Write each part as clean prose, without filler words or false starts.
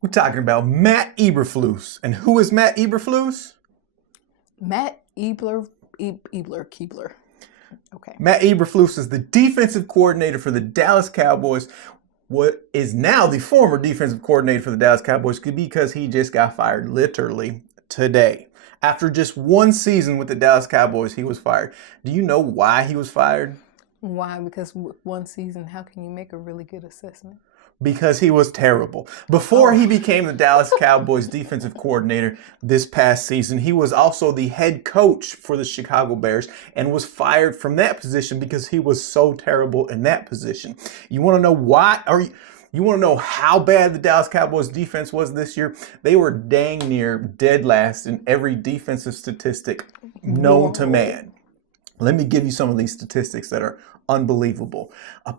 We're talking about Matt Eberflus. And who is Matt Eberflus? Matt Keebler. Okay. Matt Eberflus is the defensive coordinator for the Dallas Cowboys. What is now the former defensive coordinator for the Dallas Cowboys, because he just got fired literally today. After just one season with the Dallas Cowboys, he was fired. Do you know why he was fired? Why? Because with one season, how can you make a really good assessment? Because he was terrible. Before he became the Dallas Cowboys defensive coordinator this past season, he was also the head coach for the Chicago Bears and was fired from that position because he was so terrible in that position. You want to know why? You want to know how bad the Dallas Cowboys defense was this year? They were dang near dead last in every defensive statistic known to man. Let me give you some of these statistics that are unbelievable.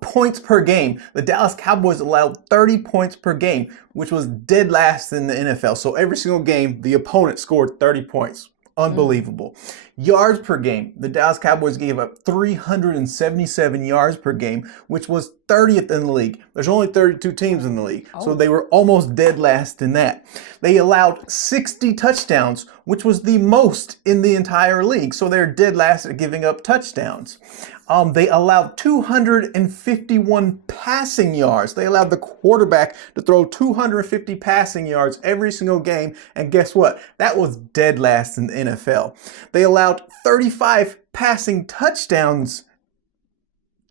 Points per game. The Dallas Cowboys allowed 30 points per game, which was dead last in the NFL. So every single game, the opponent scored 30 points. Unbelievable. Yards per game. The Dallas Cowboys gave up 377 yards per game, which was 30th in the league. There's only 32 teams in the league, so they were almost dead last in that. They allowed 60 touchdowns, which was the most in the entire league. So they're dead last at giving up touchdowns. They allowed 251 passing yards. They allowed the quarterback to throw 250 passing yards every single game. And guess what? That was dead last in the NFL. They allowed 35 passing touchdowns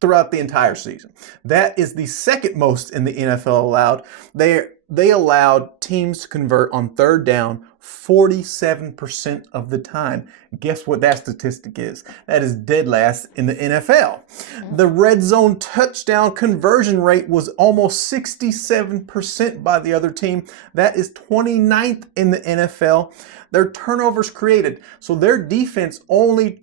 throughout the entire season. That is the second most in the NFL allowed. They allowed teams to convert on third down 47% of the time. Guess what that statistic is? That is dead last in the NFL. The red zone touchdown conversion rate was almost 67% by the other team. That is 29th in the NFL. Their turnovers created. So their defense only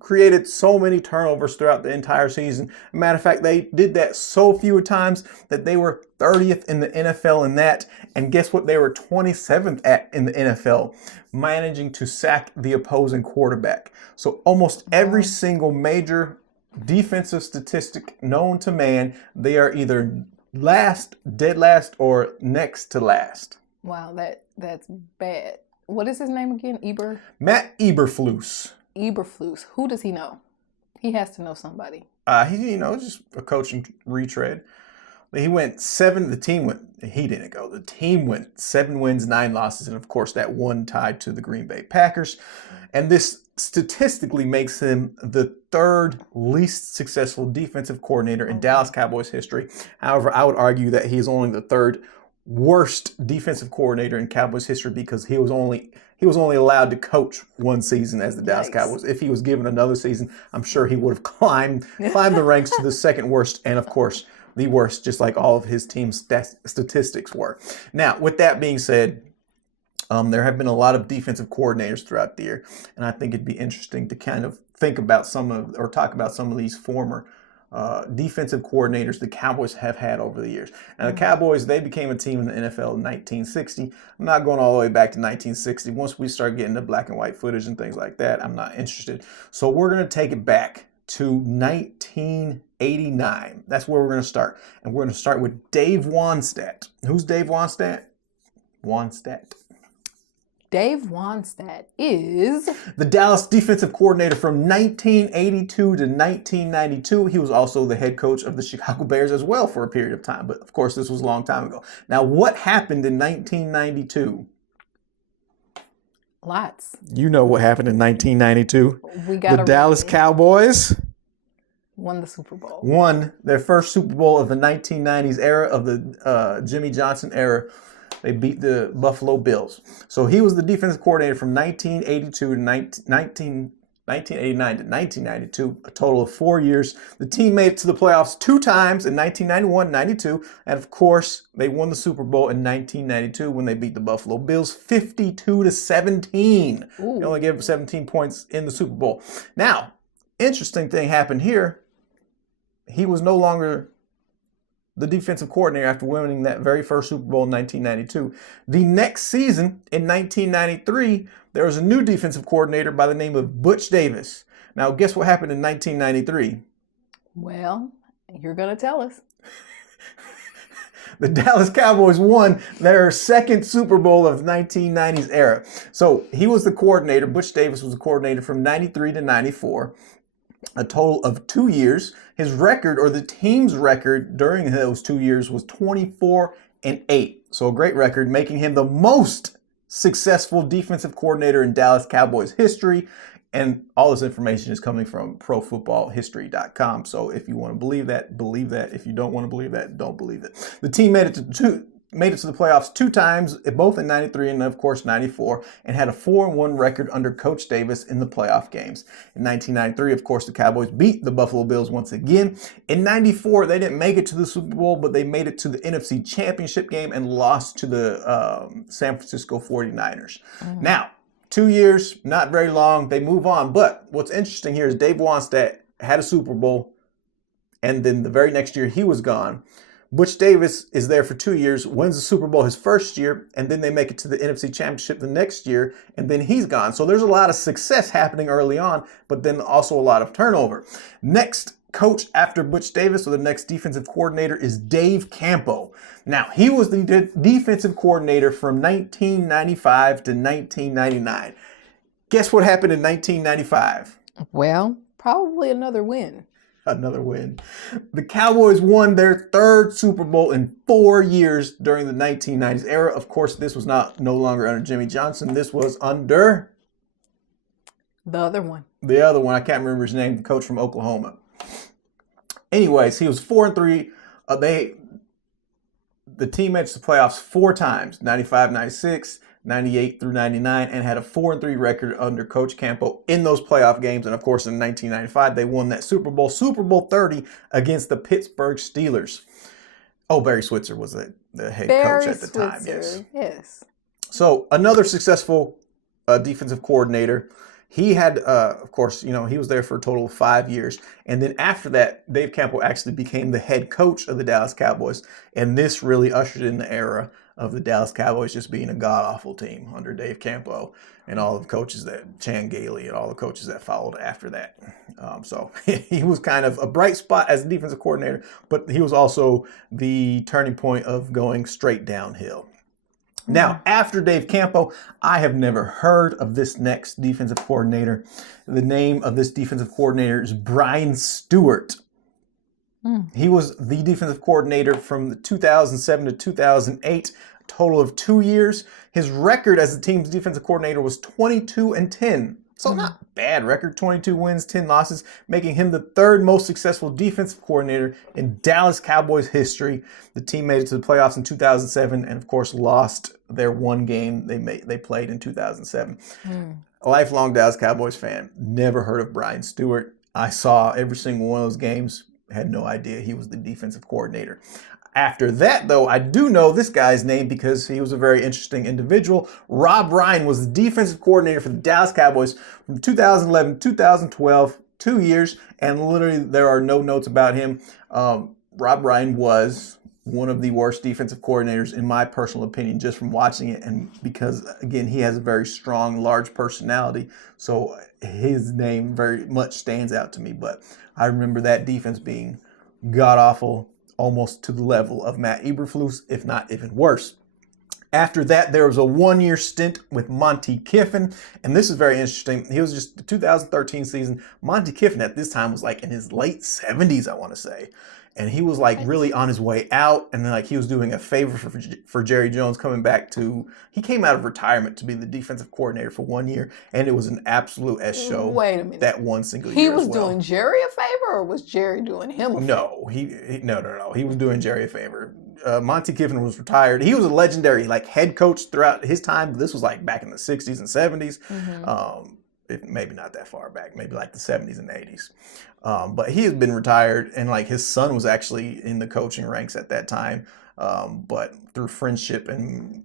created so many turnovers throughout the entire season. Matter of fact, they did that so few times that they were 30th in the NFL in that. And guess what? They were 27th in the NFL, managing to sack the opposing quarterback. So almost every single major defensive statistic known to man, they are either last, dead last, or next to last. Wow, that's bad. What is his name again? Matt Eberflus. Eberflus. Who does he know? He has to know somebody. Just a coaching retread. He went 7. The team went. He didn't go. The team went 7 wins, 9 losses, and of course that one tied to the Green Bay Packers. And this statistically makes him the third least successful defensive coordinator in Dallas Cowboys history. However, I would argue that he is only the third worst defensive coordinator in Cowboys history because he was only allowed to coach one season as the Dallas Cowboys. If he was given another season, I'm sure he would have climbed the ranks to the second worst, and of course the worst, just like all of his team's statistics were. Now, with that being said, there have been a lot of defensive coordinators throughout the year, and I think it'd be interesting to kind of talk about some of these former defensive coordinators the Cowboys have had over the years. Now, the Cowboys, they became a team in the NFL in 1960. I'm not going all the way back to 1960. Once we start getting the black and white footage and things like that, I'm not interested. So we're going to take it back to 1989. That's where we're going to start. And we're going to start with Dave Wannstedt. Who's Dave Wannstedt? Dave Wannstedt is the Dallas defensive coordinator from 1982 to 1992. He was also the head coach of the Chicago Bears as well for a period of time. But of course, this was a long time ago. Now, what happened in 1992? Lots. You know what happened in 1992? The Dallas Cowboys won the Super Bowl. Won their first Super Bowl of the 1990s era, of the Jimmy Johnson era. They beat the Buffalo Bills. So he was the defensive coordinator from 1982 to 1989 to 1992, a total of 4 years. The team made it to the playoffs 2 times in 1991, 92, and of course, they won the Super Bowl in 1992 when they beat the Buffalo Bills 52-17. They only gave up 17 points in the Super Bowl. Now, interesting thing happened here. He was no longer the defensive coordinator after winning that very first Super Bowl in 1992. The next season, in 1993, there was a new defensive coordinator by the name of Butch Davis. Now, guess what happened in 1993? Well, you're going to tell us. The Dallas Cowboys won their second Super Bowl of the 1990s era. So he was the coordinator. Butch Davis was the coordinator from 93 to 94, a total of 2 years. His record, or the team's record during those 2 years, was 24-8. So a great record, making him the most successful defensive coordinator in Dallas Cowboys history. And all this information is coming from profootballhistory.com. So if you want to believe that, believe that. If you don't want to believe that, don't believe it. The team made it to the playoffs 2 times, both in 93 and, of course, 94, and had a 4-1 record under Coach Davis in the playoff games. In 1993, of course, the Cowboys beat the Buffalo Bills once again. In 94, they didn't make it to the Super Bowl, but they made it to the NFC Championship game and lost to the San Francisco 49ers. Now, 2 years, not very long. They move on. But what's interesting here is Dave Wannstedt had a Super Bowl, and then the very next year he was gone. Butch Davis is there for 2 years, wins the Super Bowl his first year, and then they make it to the NFC Championship the next year, and then he's gone. So there's a lot of success happening early on, but then also a lot of turnover. Next coach after Butch Davis, or the next defensive coordinator, is Dave Campo. Now, he was the defensive coordinator from 1995 to 1999. Guess what happened in 1995? Well, probably another win. Another win. The Cowboys won their 3rd Super Bowl in 4 years during the 1990s era. Of course, this was no longer under Jimmy Johnson. This was under the other one. The other one. I can't remember his name. The coach from Oklahoma. Anyways, he was 4-3. The team made the playoffs 4 times, 95, 96, 98 through 99, and had a 4-3 record under Coach Campo in those playoff games. And of course, in 1995, they won that Super Bowl 30, against the Pittsburgh Steelers. Oh, Barry Switzer was the head coach at the time. Yes. So another successful defensive coordinator. He had, of course, he was there for a total of 5 years. And then after that, Dave Campo actually became the head coach of the Dallas Cowboys. And this really ushered in the era of the Dallas Cowboys just being a god-awful team under Dave Campo and all the coaches Chan Gailey and all the coaches that followed after that. So he was kind of a bright spot as a defensive coordinator, but he was also the turning point of going straight downhill. Now, after Dave Campo, I have never heard of this next defensive coordinator. The name of this defensive coordinator is Brian Stewart. He was the defensive coordinator from 2007 to 2008, a total of 2 years. His record as the team's defensive coordinator was 22-10. So not bad record, 22 wins, 10 losses, making him the 3rd most successful defensive coordinator in Dallas Cowboys history. The team made it to the playoffs in 2007 and, of course, lost their one game they played in 2007. A lifelong Dallas Cowboys fan, never heard of Brian Stewart. I saw every single one of those games, had no idea he was the defensive coordinator. After that, though, I do know this guy's name because he was a very interesting individual. Rob Ryan was the defensive coordinator for the Dallas Cowboys from 2011 to 2012, 2 years, and literally there are no notes about him. Rob Ryan was one of the worst defensive coordinators, in my personal opinion, just from watching it, and because, again, he has a very strong, large personality, so his name very much stands out to me. But I remember that defense being god-awful, almost to the level of Matt Eberflus, if not even worse. After that, there was a 1-year stint with Monty Kiffin, and this is very interesting. He was just the 2013 season. Monty Kiffin at this time was like in his late 70s, I want to say. And he was like really on his way out, and then like he was doing a favor for Jerry Jones coming back to. He came out of retirement to be the defensive coordinator for 1 year, and it was an absolute show. Wait a minute. That one single He year. was as well. doing Jerry a favor, or was Jerry doing him a favor? No. He was doing Jerry a favor. Monty Kiffin was retired. He was a legendary like head coach throughout his time. This was like back in the 60s and 70s. Maybe not that far back, maybe like the 70s and 80s. But he has been retired, and like his son was actually in the coaching ranks at that time. But through friendship and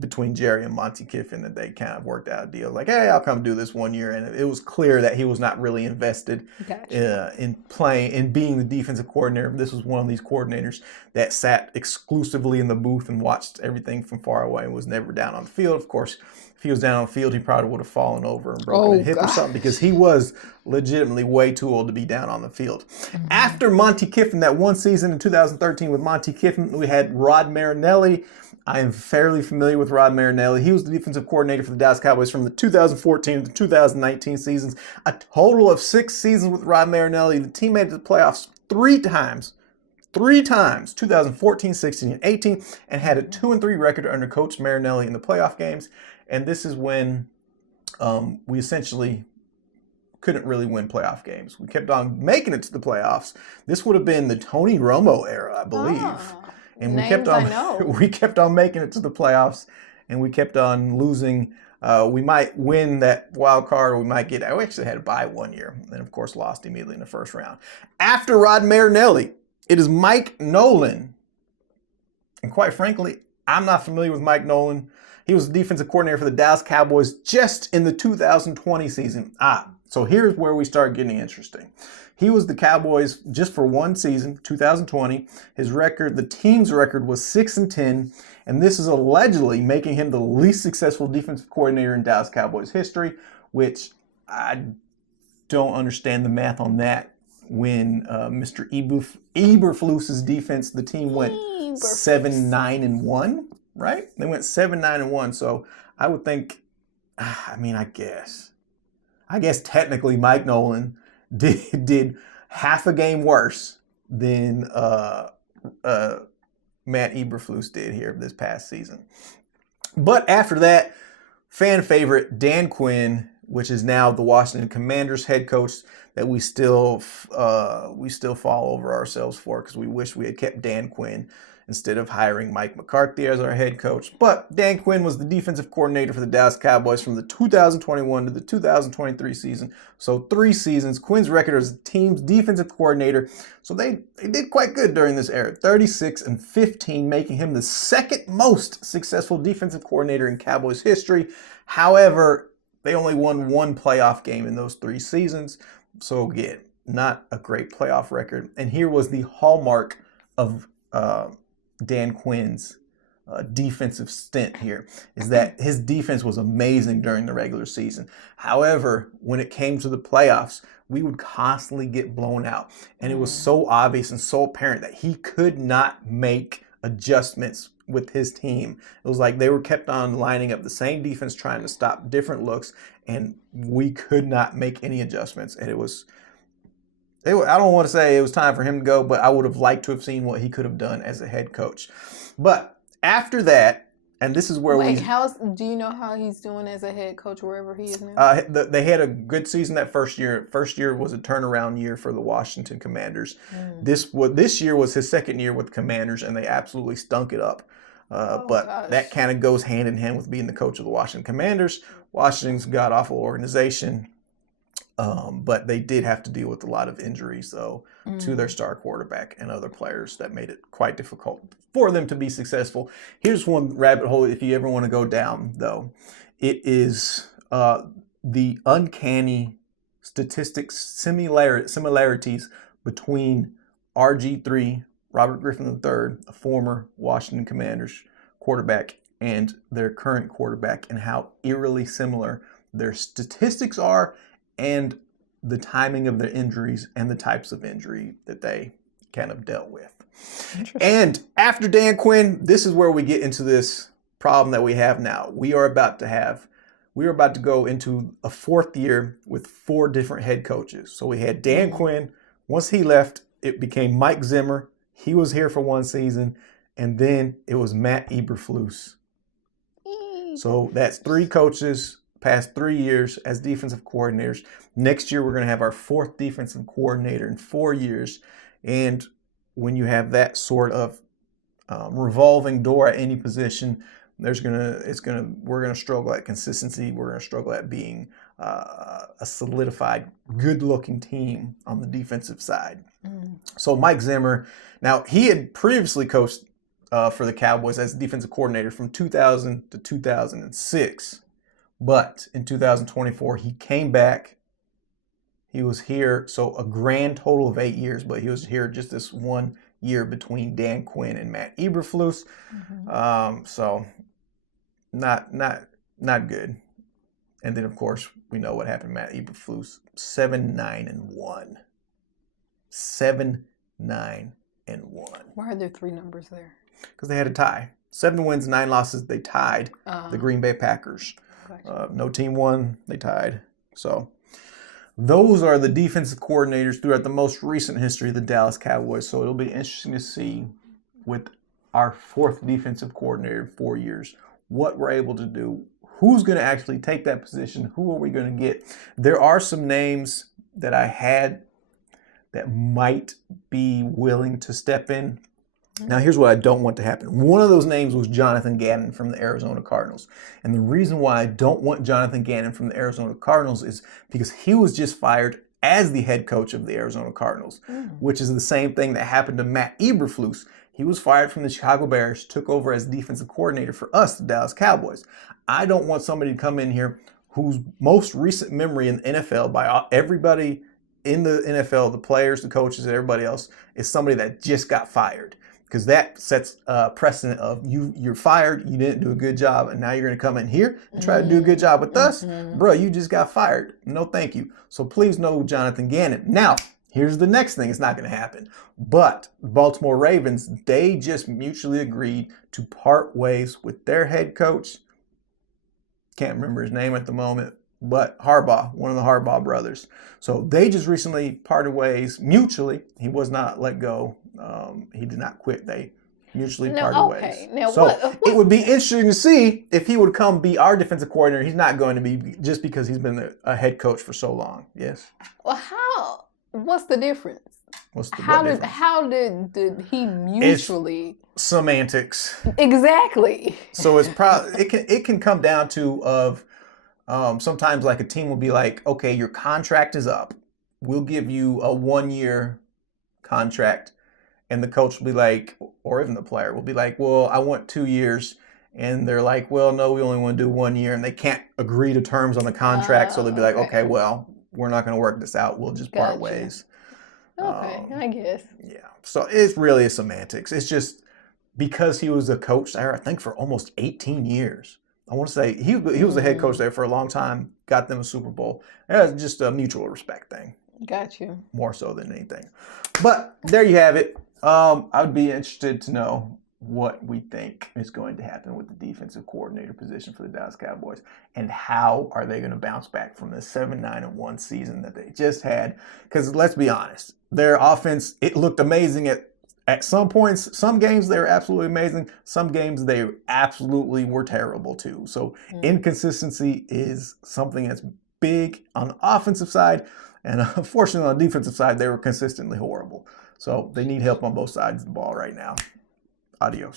between Jerry and Monty Kiffin that they kind of worked out a deal. Like, hey, I'll come do this 1 year. And it was clear that he was not really invested in playing, in being the defensive coordinator. This was one of these coordinators that sat exclusively in the booth and watched everything from far away and was never down on the field. Of course, if he was down on the field, he probably would have fallen over and broken a hip or something, because he was legitimately way too old to be down on the field. After Monty Kiffin, that one season in 2013 with Monty Kiffin, we had Rod Marinelli. I am fairly familiar with Rod Marinelli. He was the defensive coordinator for the Dallas Cowboys from the 2014 to 2019 seasons. A total of 6 seasons with Rod Marinelli. The team made it to the playoffs 3 times. 3 times, 2014, 16, and 18, and had a 2-3 record under Coach Marinelli in the playoff games. And this is when we essentially couldn't really win playoff games. We kept on making it to the playoffs. This would have been the Tony Romo era, I believe. And we kept on making it to the playoffs, and we kept on losing. We might win that wild card, or we might get. I actually had to bye 1 year, and of course lost immediately in the first round. After Rod Marinelli, it is Mike Nolan, and quite frankly, I'm not familiar with Mike Nolan. He was the defensive coordinator for the Dallas Cowboys just in the 2020 season. So here's where we start getting interesting. He was the Cowboys just for 1 season, 2020. His record, the team's record, was 6-10, and this is allegedly making him the least successful defensive coordinator in Dallas Cowboys history, which I don't understand the math on that. When Mr. Eberflus's defense, the team went 7-9-1, right? They went 7-9-1. So I would think, I guess technically Mike Nolan did half a game worse than Matt Eberflus did here this past season. But after that, fan favorite Dan Quinn, which is now the Washington Commanders head coach, that we still fall over ourselves for, because we wish we had kept Dan Quinn instead of hiring Mike McCarthy as our head coach. But Dan Quinn was the defensive coordinator for the Dallas Cowboys from the 2021 to the 2023 season. So 3 seasons. Quinn's record as the team's defensive coordinator. So they did quite good during this era. 36-15, making him the second most successful defensive coordinator in Cowboys history. However, they only won 1 playoff game in those 3 seasons. So again, not a great playoff record. And here was the hallmark of Dan Quinn's defensive stint here, is that his defense was amazing during the regular season. However, when it came to the playoffs, we would constantly get blown out. And it was so obvious and so apparent that he could not make adjustments with his team. It was like they were kept on lining up the same defense, trying to stop different looks, and we could not make any adjustments. And I don't want to say it was time for him to go, but I would have liked to have seen what he could have done as a head coach. But after that, and this is where do you know how he's doing as a head coach wherever he is now? They had a good season that first year. First year was a turnaround year for the Washington Commanders. This year was his second year with Commanders, and they absolutely stunk it up. That kind of goes hand in hand with being the coach of the Washington Commanders. Washington's a god-awful organization, but they did have to deal with a lot of injuries, though, to their star quarterback and other players that made it quite difficult for them to be successful. Here's one rabbit hole if you ever want to go down, though. It is the uncanny statistics similarities between RG3, Robert Griffin III, a former Washington Commanders quarterback, and their current quarterback, and how eerily similar their statistics are, and the timing of their injuries and the types of injury that they kind of dealt with. And after Dan Quinn, this is where we get into this problem that we have now. We are about to go into a 4th year with 4 different head coaches. So we had Dan Quinn. Once he left, it became Mike Zimmer. He was here for 1 season, and then it was Matt Eberflus. So that's 3 coaches past 3 years as defensive coordinators. Next year, we're going to have our 4th defensive coordinator in 4 years. And when you have that sort of revolving door at any position, we're going to struggle at consistency. We're going to struggle at being a solidified, good-looking team on the defensive side. So Mike Zimmer, now he had previously coached for the Cowboys as defensive coordinator from 2000 to 2006. But in 2024, he came back. He was here, so a grand total of 8 years, but he was here just this 1 year between Dan Quinn and Matt Eberflus. So not good. And then, of course, we know what happened. Matt Eberflus, 7-9-1. 7-9-1. Why are there 3 numbers there? Because they had a tie. 7 wins, 9 losses. They tied the Green Bay Packers. Gotcha. No team won. They tied. So those are the defensive coordinators throughout the most recent history of the Dallas Cowboys. So it'll be interesting to see with our 4th defensive coordinator in 4 years what we're able to do. Who's going to actually take that position? Who are we going to get? There are some names that I had that might be willing to step in. Now, here's what I don't want to happen. One of those names was Jonathan Gannon from the Arizona Cardinals. And the reason why I don't want Jonathan Gannon from the Arizona Cardinals is because he was just fired as the head coach of the Arizona Cardinals, which is the same thing that happened to Matt Eberflus. He was fired from the Chicago Bears, took over as defensive coordinator for us, the Dallas Cowboys. I don't want somebody to come in here whose most recent memory in the NFL by everybody in the NFL, the players, the coaches, and everybody else, is somebody that just got fired. Because that sets a precedent of you're fired, you didn't do a good job, and now you're going to come in here and try to do a good job with us? Bro, you just got fired. No, thank you. So please no Jonathan Gannon. Now, here's the next thing. It's not going to happen. But the Baltimore Ravens, they just mutually agreed to part ways with their head coach. Can't remember his name at the moment, but Harbaugh, one of the Harbaugh brothers. So they just recently parted ways mutually. He was not let go. He did not quit. They mutually parted ways. Now, so it would be interesting to see if he would come be our defensive coordinator. He's not going to be just because he's been a head coach for so long. Yes. Well, what's the difference? How did he mutually? It's semantics. Exactly. So it's probably it can come down to sometimes like a team will be like, okay, your contract is up. We'll give you a 1-year contract. And the coach will be like, or even the player will be like, well, I want 2 years. And they're like, well, no, we only want to do 1 year. And they can't agree to terms on the contract. So they'll be like, okay, well, we're not going to work this out. We'll just part ways. Okay, I guess. Yeah. So it's really a semantics. It's just because he was a coach there, I think, for almost 18 years. I want to say he was a head coach there for a long time, got them a Super Bowl. It's just a mutual respect thing. Got you. More so than anything. But there you have it. I would be interested to know what we think is going to happen with the defensive coordinator position for the Dallas Cowboys and how are they going to bounce back from the 7-9-1 season that they just had. Because let's be honest, their offense, it looked amazing at some points. Some games they were absolutely amazing. Some games they absolutely were terrible too. So inconsistency is something that's big on the offensive side. And unfortunately on the defensive side, they were consistently horrible. So they need help on both sides of the ball right now. Adios.